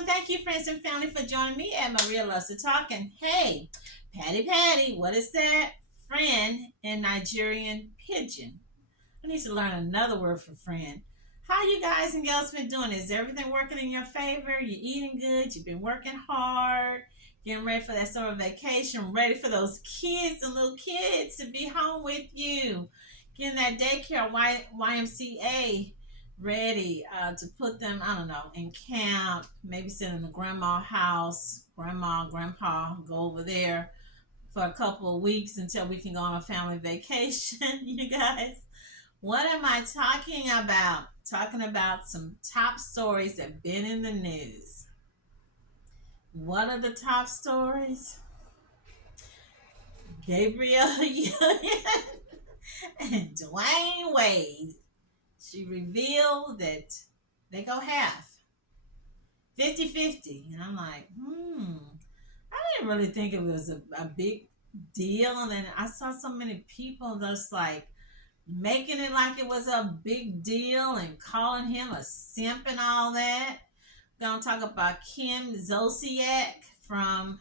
welcome. Thank you, friends and family, for joining me at Maria Loves to Talk. And hey, Patty, what is that? Friend in Nigerian pidgin. I need to learn another word for friend. How you guys and girls been doing? Is everything working in your favor? You eating good? You've been working hard, getting ready for that summer vacation, ready for those kids and little kids to be home with you, getting that daycare YMCA ready to put them, I don't know, in camp, maybe sit in the grandma house, grandma, grandpa, go over there for a couple of weeks until we can go on a family vacation, you guys. What am I talking about? Talking about some top stories that have been in the news. What are the top stories? Gabrielle Union and Dwayne Wade. She revealed that they go half 50-50. And I'm like, I didn't really think it was a big deal. And then I saw so many people just like making it like it was a big deal and calling him a simp and all that. We're gonna talk about Kim Zolciak from,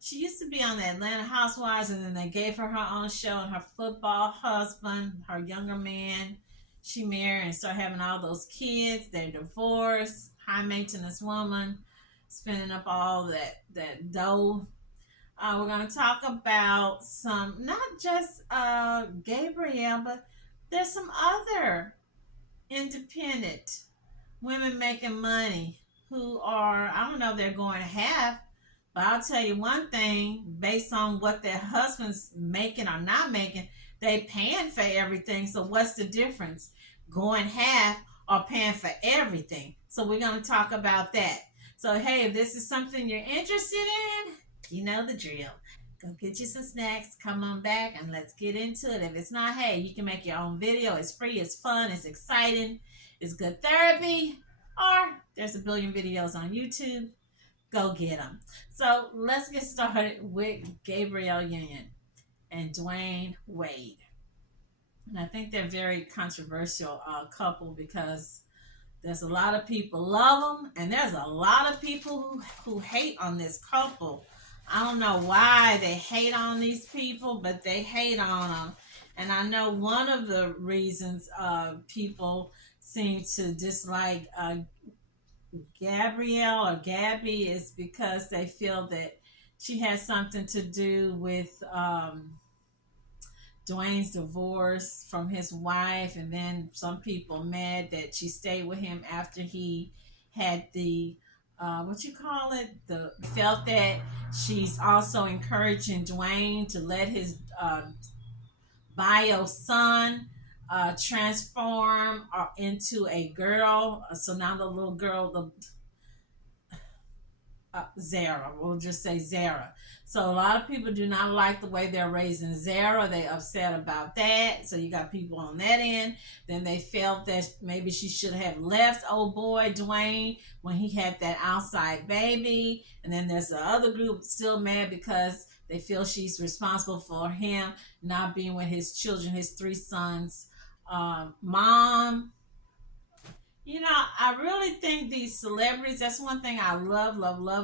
she used to be on the Atlanta Housewives, and then they gave her her own show, and her football husband, her younger man, she married and started having all those kids. They're divorced, high maintenance woman, spending up all that dough. We're going to talk about some, not just Gabrielle, but there's some other independent women making money who are, I don't know if they're going to have, but I'll tell you one thing, based on what their husband's making or not making, they paying for everything. So what's the difference? Going half or paying for everything? So we're going to talk about that. So hey, if this is something you're interested in, you know the drill. Go get you some snacks, come on back, and let's get into it. If it's not, hey, you can make your own video. It's free, it's fun, it's exciting, it's good therapy. Or there's a billion videos on YouTube. Go get them. So let's get started with Gabrielle Union and Dwayne Wade. And I think they're very controversial couple because there's a lot of people love them, and there's a lot of people who hate on this couple. I don't know why they hate on these people, but they hate on them. And I know one of the reasons people seem to dislike Gabrielle or Gabby is because they feel that she has something to do with Dwayne's divorce from his wife, and then some people mad that she stayed with him after he had the what you call it, the felt that she's also encouraging Dwayne to let his bio son transform into a girl. So now the little girl, the Zara. We'll just say Zara. So a lot of people do not like the way they're raising Zara. They upset about that. So you got people on that end. Then they felt that maybe she should have left old boy Dwayne when he had that outside baby. And then there's the other group still mad because they feel she's responsible for him not being with his children, his three sons, mom. You know, I really think these celebrities, that's one thing I love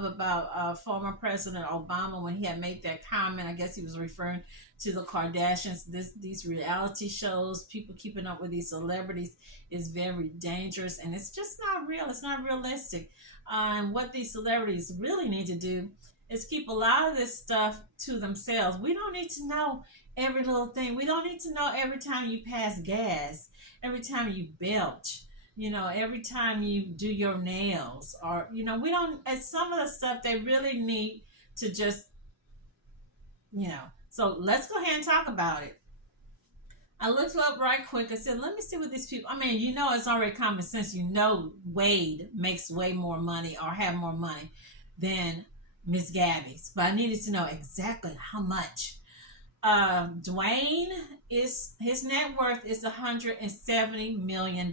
about former President Obama when he had made that comment. I guess he was referring to the Kardashians. These reality shows, people keeping up with these celebrities is very dangerous, and it's just not real. It's not realistic. And what these celebrities really need to do is keep a lot of this stuff to themselves. We don't need to know every little thing. We don't need to know every time you pass gas, every time you belch, every time you do your nails, or, we don't, as some of the stuff they really need to just, so let's go ahead and talk about it. I looked up right quick. I said, let me see what these people, it's already common sense. Wade makes way more money or have more money than Miss Gabby's, but I needed to know exactly how much. Dwayne, his net worth is $170 million.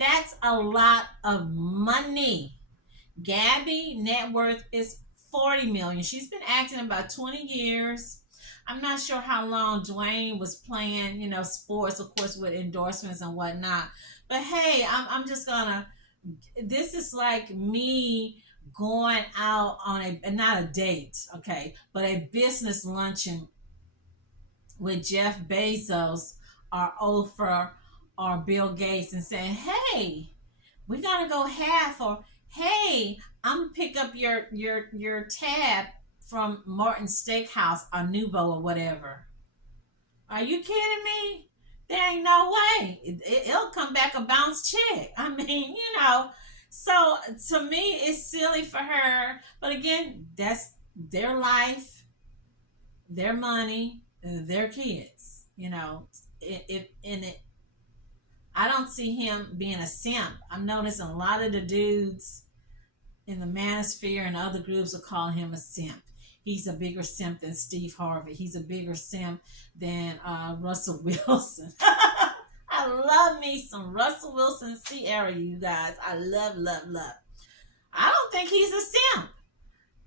That's a lot of money. Gabby net worth is 40 million. She's been acting about 20 years. I'm not sure how long Dwayne was playing, sports, of course, with endorsements and whatnot. But hey, I'm just gonna This is like me going out on a not a date, okay, but a business luncheon with Jeff Bezos or Oprah or Bill Gates and saying, "Hey, we gotta go half," or "Hey, I'm gonna pick up your tab from Martin's Steakhouse or Nubo or whatever." Are you kidding me? There ain't no way. It'll come back a bounce check. I mean, So to me, it's silly for her. But again, that's their life, their money, their kids. I don't see him being a simp. I'm noticing a lot of the dudes in the manosphere and other groups will call him a simp. He's a bigger simp than Steve Harvey. He's a bigger simp than Russell Wilson. I love me some Russell Wilson Sierra, you guys. I love, love, love. I don't think he's a simp.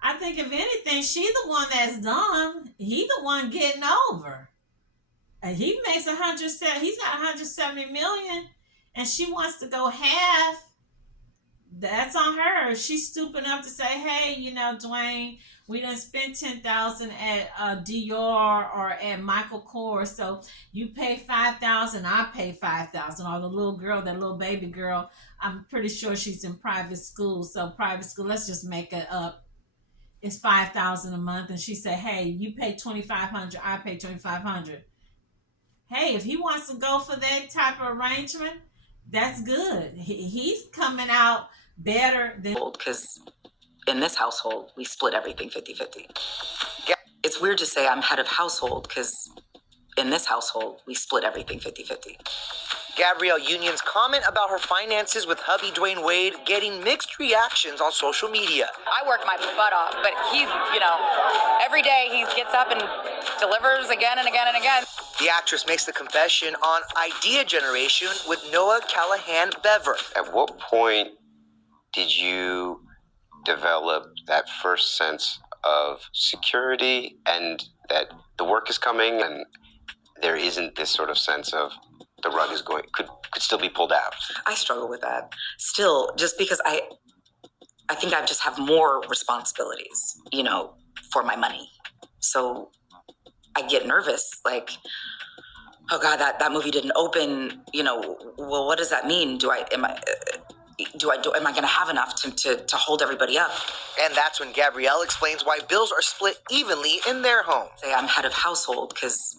I think if anything, she's the one that's dumb. He the one getting over. And he makes 107. He's got 170 million, and she wants to go half. That's on her. She's stupid enough to say, "Hey, Dwayne, we didn't spend 10,000 at Dior or at Michael Kors, so you pay 5,000, I pay 5,000." Or the little girl, that little baby girl, I'm pretty sure she's in private school. So private school, let's just make it up. It's 5,000 a month, and she said, "Hey, you pay 2,500, I pay 2,500." Hey, if he wants to go for that type of arrangement, that's good. He's coming out better than because in this household we split everything 50-50. It's weird to say I'm head of household because in this household we split everything 50-50. Gabrielle Union's comment about her finances with hubby Dwayne Wade getting mixed reactions on social media. I work my butt off, but he's, every day he gets up and delivers again and again and again. The actress makes the confession on Idea Generation with Noah Callahan Bever. At what point did you develop that first sense of security and that the work is coming and there isn't this sort of sense of the rug is could still be pulled out? I struggle with that still, just because I think I just have more responsibilities, for my money. So I get nervous, like, oh God, that movie didn't open, well, what does that mean? Am I going to have enough to hold everybody up? And that's when Gabrielle explains why bills are split evenly in their home. Say I'm head of household because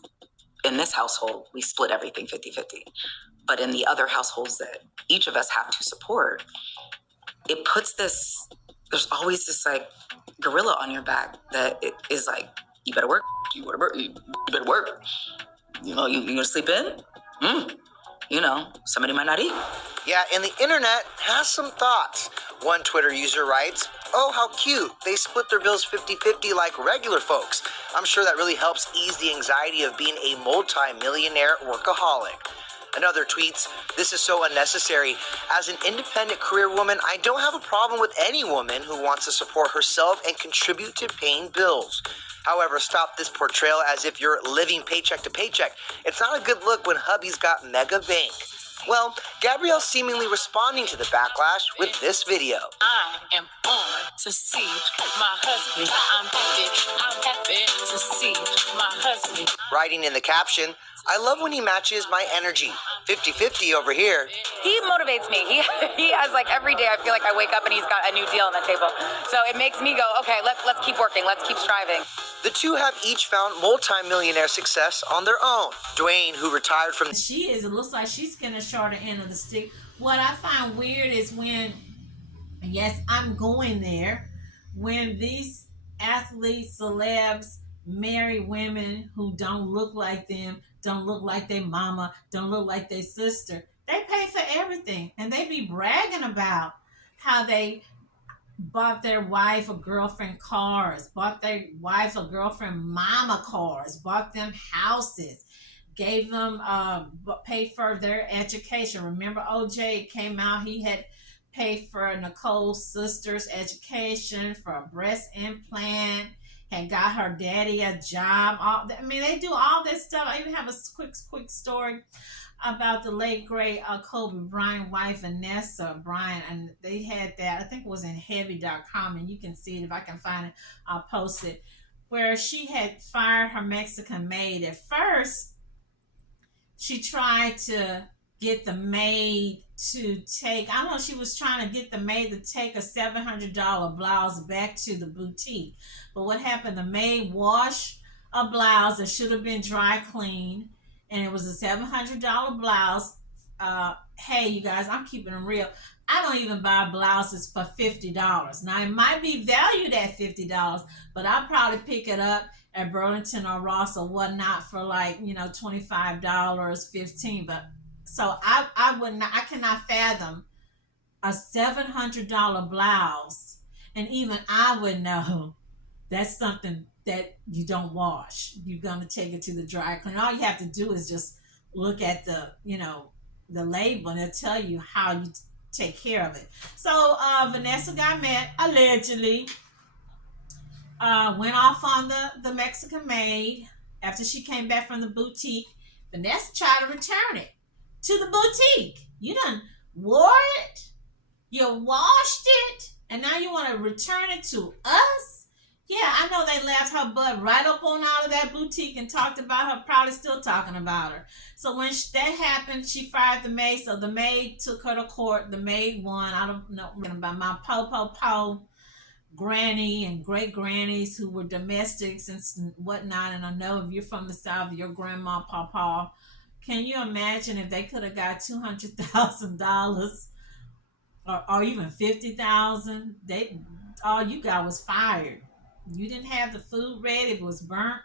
in this household, we split everything 50-50. But in the other households that each of us have to support, it puts there's always this like gorilla on your back that it is like, you better work, you better work. You gonna sleep in? Somebody might not eat. Yeah, and the internet has some thoughts. One Twitter user writes, "Oh, how cute. They split their bills 50-50 like regular folks. I'm sure that really helps ease the anxiety of being a multi-millionaire workaholic." Another tweets, "This is so unnecessary. As an independent career woman, I don't have a problem with any woman who wants to support herself and contribute to paying bills. However, stop this portrayal as if you're living paycheck to paycheck. It's not a good look when hubby's got mega bank." Well, Gabrielle seemingly responding to the backlash with this video. I am on to see my husband. I'm happy to see my husband. Writing in the caption, "I love when he matches my energy. 50-50 over here." He motivates me. He has like every day I feel like I wake up and he's got a new deal on the table. So it makes me go, okay, let's keep working. Let's keep striving. The two have each found multi-millionaire success on their own. Dwayne, who retired from... It looks like she's getting a shorter end of the stick. What I find weird is when, yes, I'm going there, when these athletes, celebs, marry women who don't look like them, don't look like their mama, don't look like their sister. They pay for everything, and they be bragging about how they bought their wife or girlfriend cars, bought their wife or girlfriend mama cars, bought them houses, gave them, paid for their education. Remember OJ came out, he had paid for Nicole's sister's education, for a breast implant, had got her daddy a job. They do all this stuff. I even have a quick story. about the late great Kobe Bryant wife Vanessa Bryant, and they had that. I think it was in Heavy.com, and you can see it if I can find it. I'll post it. Where she had fired her Mexican maid. At first, she tried to get the maid to take, I don't know, she was trying to get the maid to take a $700 blouse back to the boutique. But what happened, the maid washed a blouse that should have been dry cleaned, and it was a $700 blouse. Hey, you guys, I'm keeping them real. I don't even buy blouses for $50. Now, it might be valued at $50, but I'll probably pick it up at Burlington or Ross or whatnot for like, $25, 15. But so I would not, I cannot fathom a $700 blouse. And even I would know that's something that you don't wash. You're gonna take it to the dry clean. All you have to do is just look at the label, and it'll tell you how you take care of it. So Vanessa got mad, allegedly, went off on the Mexican maid after she came back from the boutique. Vanessa tried to return it to the boutique. You done wore it, you washed it, and now you want to return it to us? Yeah, I know they laughed her butt right up on out of that boutique and talked about her, probably still talking about her. So when that happened, she fired the maid. So the maid took her to court. The maid won. I don't know about my po granny and great grannies who were domestics and whatnot. And I know if you're from the South, your grandma, papa, can you imagine if they could have got $200,000 or even 50,000? They all you got was fired. You didn't have the food ready; it was burnt.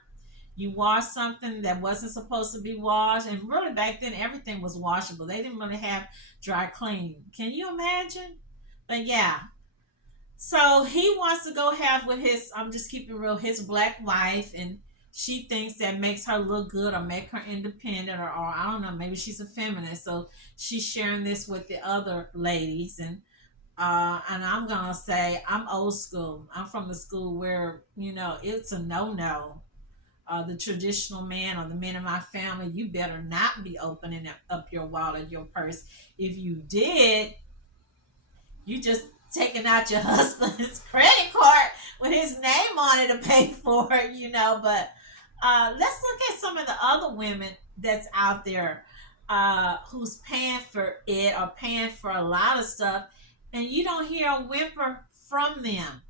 You washed something that wasn't supposed to be washed, and really back then everything was washable. They didn't really have dry cleaning. Can you imagine? But yeah, so he wants to go have with his, I'm just keeping real, his black wife, and she thinks that makes her look good or make her independent, or I don't know, maybe she's a feminist. So she's sharing this with the other ladies, and I'm gonna say I'm old school. I'm from the school where it's a no. The traditional man or the men in my family, you better not be opening up your wallet, your purse. If you did, you just taking out your husband's credit card with his name on it to pay for it. But let's look at some of the other women that's out there who's paying for it or paying for a lot of stuff, and you don't hear a whimper from them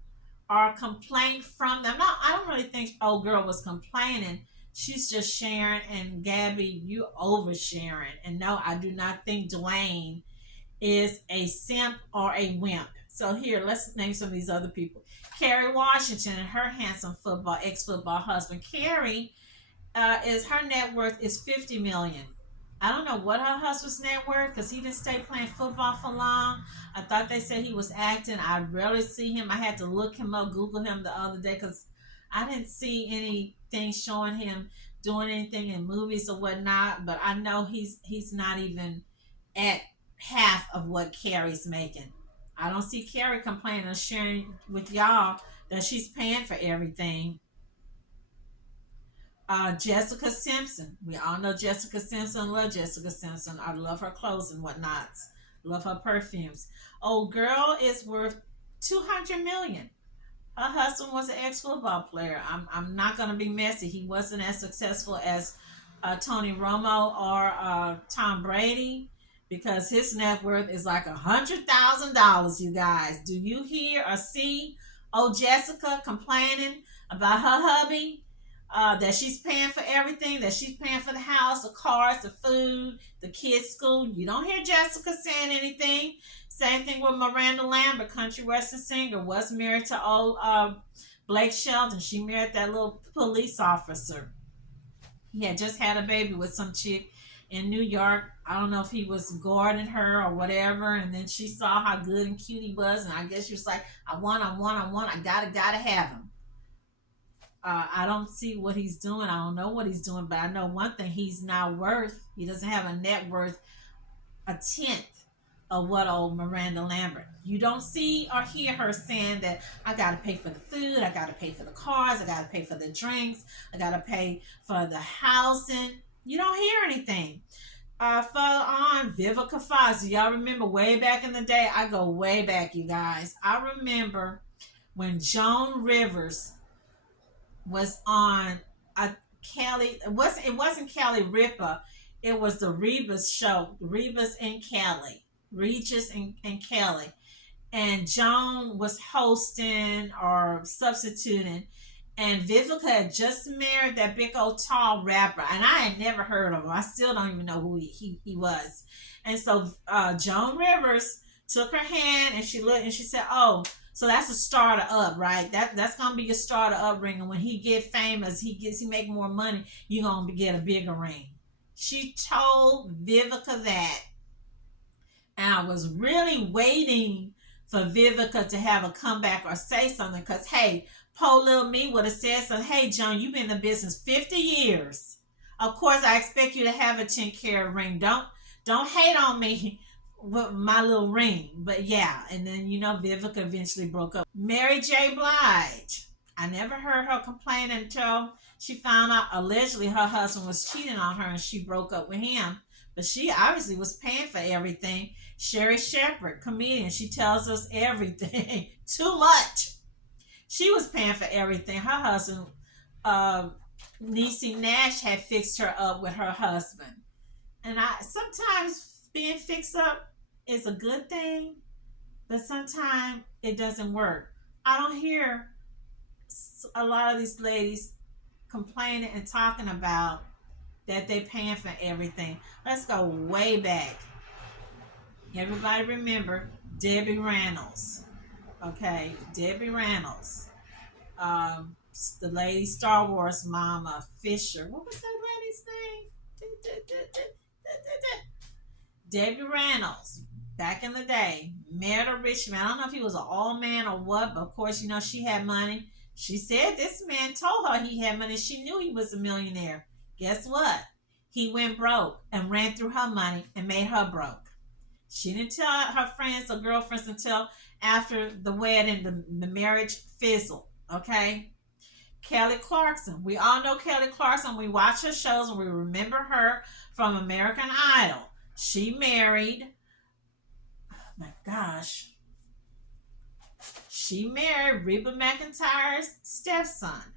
or a complaint from them. No, I don't really think old girl was complaining. She's just sharing. And Gabby, you oversharing. And no, I do not think Dwayne is a simp or a wimp. So here, let's name some of these other people. Kerry Washington and her handsome ex-football husband. Kerry is her net worth is 50 million. I don't know what her husband's net worth because he didn't stay playing football for long. I thought they said he was acting. I rarely see him. I had to look him up, Google him the other day because I didn't see anything showing him doing anything in movies or whatnot. But I know he's not even at half of what Carrie's making. I don't see Carrie complaining or sharing with y'all that she's paying for everything. Jessica Simpson. We all know Jessica Simpson. Love Jessica Simpson. I love her clothes and whatnots. Love her perfumes. Old girl is worth 200 million. Her husband was an ex-football player. I'm not gonna be messy. He wasn't as successful as Tony Romo or Tom Brady because his net worth is like $100,000. You guys, do you hear or see old Jessica complaining about her hubby? That she's paying for everything, that she's paying for the house, the cars, the food, the kids' school. You don't hear Jessica saying anything. Same thing with Miranda Lambert, country western singer, was married to old Blake Shelton. She married that little police officer. He had just had a baby with some chick in New York. I don't know if he was guarding her or whatever. And then she saw how good and cute he was. And I guess she was like, I want. I gotta have him. I don't see what he's doing. I don't know what he's doing, but I know one thing: he's not worth. He doesn't have a net worth a tenth of what old Miranda Lambert. You don't see or hear her saying that I got to pay for the food, I got to pay for the cars, I got to pay for the drinks, I got to pay for the housing. You don't hear anything. Further on, Vivica Fox. Y'all remember way back in the day? I go way back, you guys. I remember when Joan Rivers was on a Kelly. It wasn't Kelly Ripa. It was the Rebus show. Rebus and Kelly. Regis and Kelly. And Joan was hosting or substituting. And Vivica had just married that big old tall rapper, and I had never heard of him. I still don't even know who he was. And so Joan Rivers took her hand and she looked and she said, "Oh, so that's a starter up, right? That's gonna be your starter up ring. And when he get famous, he make more money. You gonna get a bigger ring." She told Vivica that, and I was really waiting for Vivica to have a comeback or say something. Because, hey, poor little me would have said something. "Hey, John, you've been in the business 50 years. Of course, I expect you to have a 10-carat ring. Don't hate on me with my little ring." But yeah, and then, Vivica eventually broke up. Mary J. Blige. I never heard her complain until she found out allegedly her husband was cheating on her and she broke up with him. But she obviously was paying for everything. Sherry Shepherd, comedian, she tells us everything. Too much. She was paying for everything. Her husband, uh, Niecy Nash, had fixed her up with her husband. And I sometimes being fixed up is a good thing, but sometimes it doesn't work. I don't hear a lot of these ladies complaining and talking about that they're paying for everything. Let's go way back. Everybody remember Debbie Reynolds. Okay, Debbie Reynolds. The lady Star Wars mama Fisher. What was that lady's name? Debbie Reynolds. Back in the day, married a rich man. I don't know if he was an all man or what, but of course, she had money. She said this man told her he had money. She knew he was a millionaire. Guess what? He went broke and ran through her money and made her broke. She didn't tell her friends or girlfriends until after the wedding, the marriage fizzled. Okay? Kelly Clarkson. We all know Kelly Clarkson. We watch her shows and we remember her from American Idol. She married, oh my gosh, she married Reba McEntire's stepson.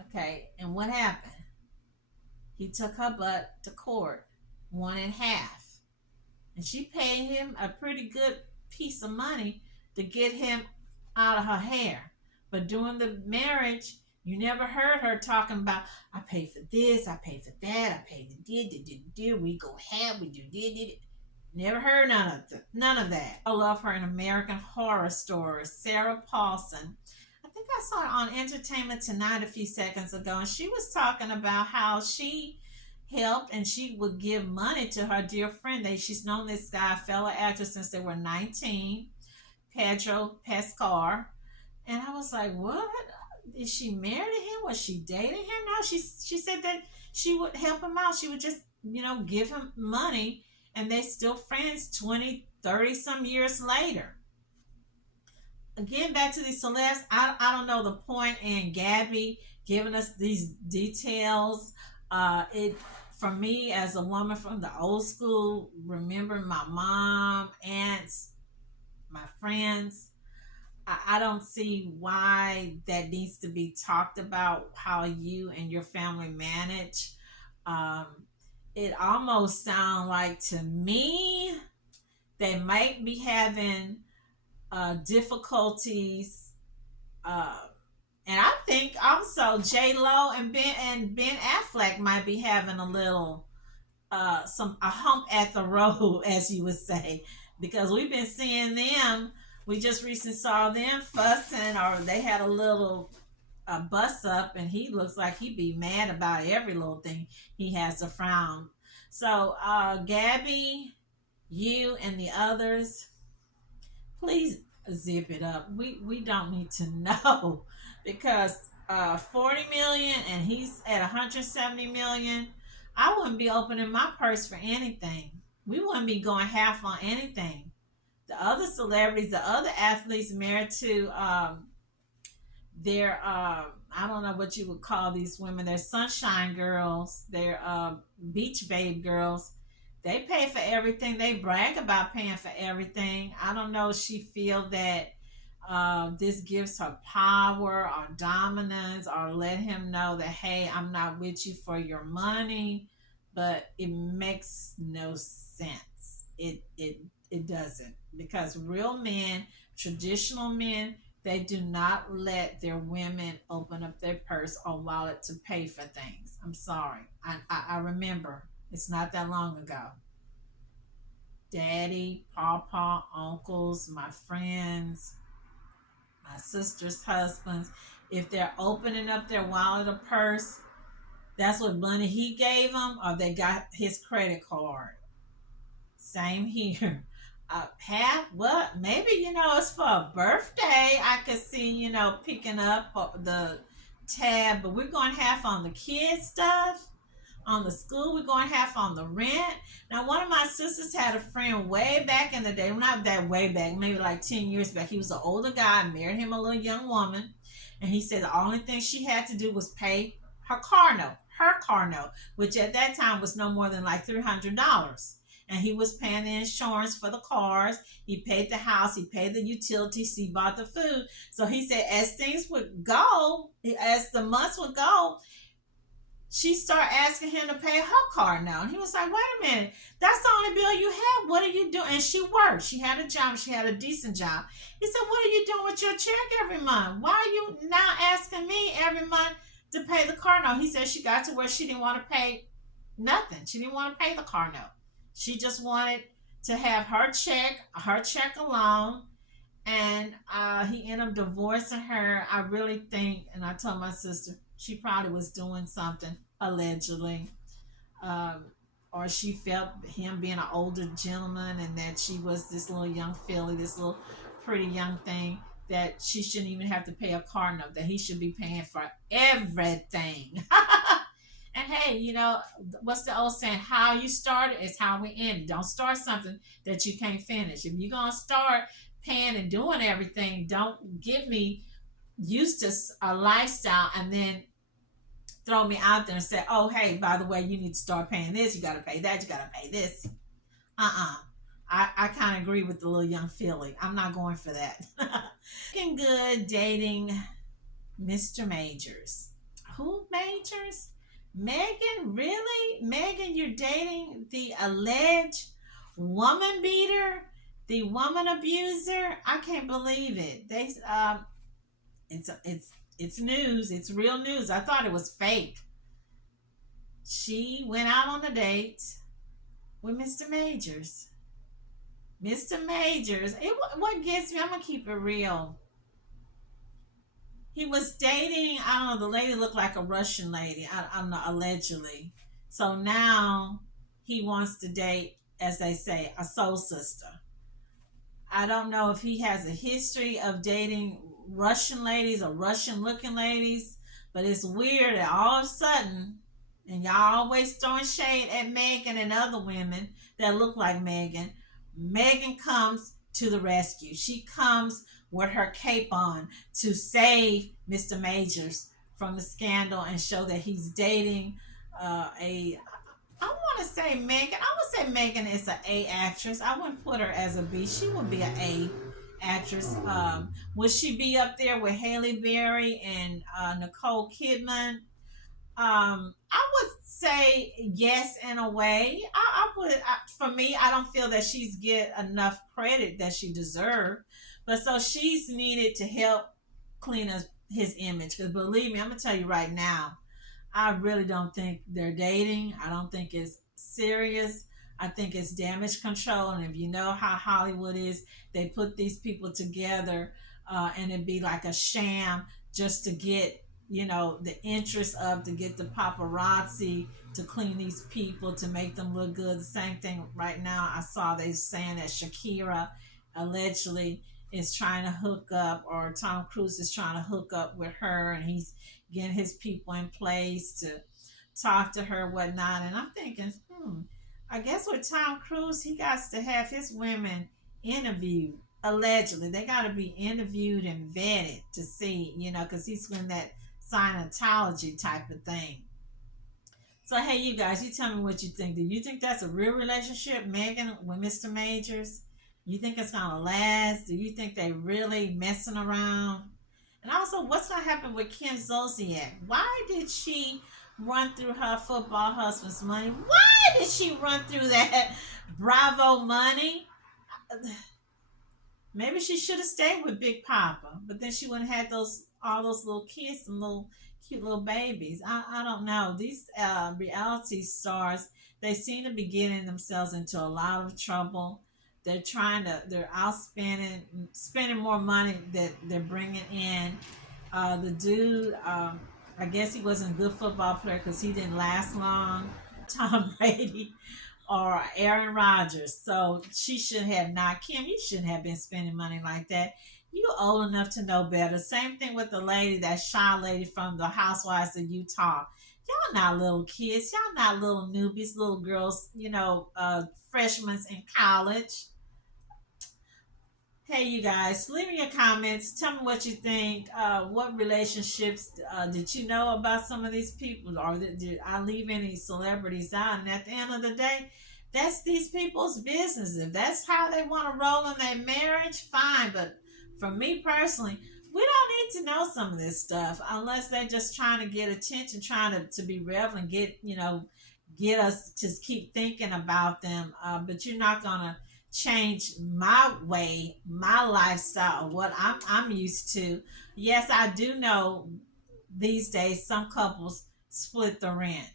Okay, and what happened? He took her butt to court, one and a half. And she paid him a pretty good piece of money to get him out of her hair. But during the marriage, you never heard her talking about, "I pay for this, I pay for that, I pay the we go have, we do. Never heard none of that. I love her in American Horror Stories. Sarah Paulson. I think I saw her on Entertainment Tonight a few seconds ago, and she was talking about how she helped and she would give money to her dear friend. She's known this guy, fellow actor, since they were 19, Pedro Pascal. And I was like, what? Is she married to him? Was she dating him? No, she said that she would help him out. She would just, give him money, and they still friends 20, 30 some years later. Again, back to these celebs, I don't know the point in Gabby giving us these details. It For me as a woman from the old school, remembering my mom, aunts, my friends, I don't see why that needs to be talked about, how you and your family manage. Um, it almost sounds like to me they might be having difficulties, and I think also J Lo and Ben Affleck might be having a little a hump at the road, as you would say, because we've been seeing them. We just recently saw them fussing, or they had a little bust up, and he looks like he'd be mad about every little thing he has to frown. So, Gabby, you and the others, please zip it up. We don't need to know because 40 million and he's at 170 million. I wouldn't be opening my purse for anything. We wouldn't be going half on anything. The other celebrities, the other athletes married to their I don't know what you would call these women. They're sunshine girls. They're beach babe girls. They pay for everything. They brag about paying for everything. I don't know if she feel that this gives her power or dominance, or let him know that, hey, I'm not with you for your money. But it makes no sense. It doesn't, because real men, traditional men, they do not let their women open up their purse or wallet to pay for things. I'm sorry. I remember, it's not that long ago. Daddy, papa, uncles, my friends, my sister's husbands, if they're opening up their wallet or purse, that's what money he gave them, or they got his credit card. Same here. Half what? Maybe, it's for a birthday. I could see, picking up the tab, but we're going half on the kids stuff, on the school. We're going half on the rent. Now, one of my sisters had a friend way back in the day, well, not that way back, maybe like 10 years back. He was an older guy, married him a little young woman. And he said the only thing she had to do was pay her car note, which at that time was no more than like $300. And he was paying the insurance for the cars. He paid the house. He paid the utilities. He bought the food. So he said, as things would go, as the months would go, she started asking him to pay her car note. And he was like, wait a minute, that's the only bill you have. What are you doing? And she worked. She had a job. She had a decent job. He said, what are you doing with your check every month? Why are you now asking me every month to pay the car note? He said she got to where she didn't want to pay nothing. She didn't want to pay the car note. She just wanted to have her check alone. And he ended up divorcing her. I really think, and I told my sister, she probably was doing something, allegedly. Um, or she felt him being an older gentleman, and that she was this little young filly, this little pretty young thing, that she shouldn't even have to pay a car note, that he should be paying for everything. And hey, what's the old saying? How you start it is how we end. Don't start something that you can't finish. If you're going to start paying and doing everything, don't give me used to a lifestyle and then throw me out there and say, oh, hey, by the way, you need to start paying this. You got to pay that. You got to pay this. Uh-uh. I kind of agree with the little young filly. I'm not going for that. Looking good dating Mr. Majors. Who Majors? Megan? Really? Megan, you're dating the alleged woman beater, the woman abuser? I can't believe it. It's news. It's real news. I thought it was fake. She went out on a date with Mr. Majors. Mr. Majors. What gets me? I'm gonna keep it real. He was dating. I don't know. The lady looked like a Russian lady. I don't know. Allegedly. So now he wants to date, as they say, a soul sister. I don't know if he has a history of dating Russian ladies or Russian looking ladies, but it's weird that all of a sudden, and y'all always throwing shade at Megan and other women that look like Megan, Megan comes to the rescue. She comes with her cape on to save Mr. Majors from the scandal and show that he's dating a I want to say Megan. I would say Megan is an A actress. I wouldn't put her as a B. She would be an A actress. Would she be up there with Haley Berry and Nicole Kidman? I would say yes in a way. For me, I don't feel that she's get enough credit that she deserved. But so she's needed to help clean up his image. Because believe me, I'm gonna tell you right now, I really don't think they're dating. I don't think it's serious. I think it's damage control. And if you know how Hollywood is, they put these people together and it'd be like a sham just to get, the interest of, to get the paparazzi, to clean these people, to make them look good. The same thing right now. I saw they saying that Shakira allegedly is trying to hook up, or Tom Cruise is trying to hook up with her, and he's getting his people in place to talk to her, whatnot. And I'm thinking, I guess with Tom Cruise, he got to have his women interviewed. Allegedly, they got to be interviewed and vetted to see, because he's in that Scientology type of thing. So hey, you guys, you tell me what you think. Do you think that's a real relationship, Megan with Mr. Majors? You think it's gonna last? Do you think they really messing around? And also, what's gonna happen with Kim Zolciak? Why did she run through her football husband's money? Why did she run through that Bravo money? Maybe she should have stayed with Big Papa, but then she wouldn't have had those all those little kids and little cute little babies. I don't know. These reality stars, they seem to be getting themselves into a lot of trouble. They're out spending more money that they're bringing in. The dude, I guess he wasn't a good football player because he didn't last long. Tom Brady or Aaron Rodgers. So she should have not. Kim, you shouldn't have been spending money like that. You old enough to know better. Same thing with the lady, that shy lady from the Housewives of Utah. Y'all not little kids. Y'all not little newbies, little girls, freshmen in college. Hey, you guys, leave me your comments. Tell me what you think. What relationships did you know about some of these people? Or did I leave any celebrities out? And at the end of the day, that's these people's business. If that's how they want to roll in their marriage, fine. But for me personally, we don't need to know some of this stuff unless they're just trying to get attention, trying to be relevant, get us to keep thinking about them. But you're not gonna change my way, my lifestyle, what I'm used to. Yes, I do know these days some couples split the rent,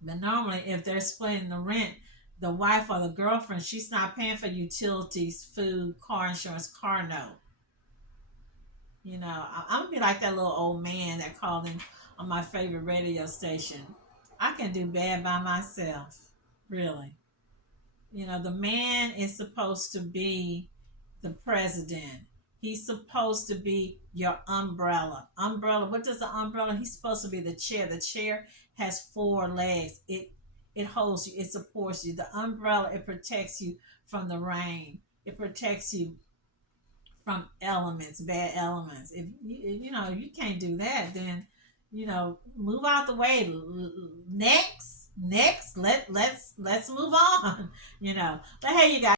but normally if they're splitting the rent, the wife or the girlfriend, she's not paying for utilities, food, car insurance, car note. I'm gonna be like that little old man that called in on my favorite radio station. I can do bad by myself, really. The man is supposed to be the president. He's supposed to be your umbrella. Umbrella. What does the umbrella? He's supposed to be the chair. The chair has four legs. It holds you. It supports you. The umbrella, it protects you from the rain. It protects you from elements, bad elements. If you can't do that, then move out the way. Next, let's move on. But hey, you guys.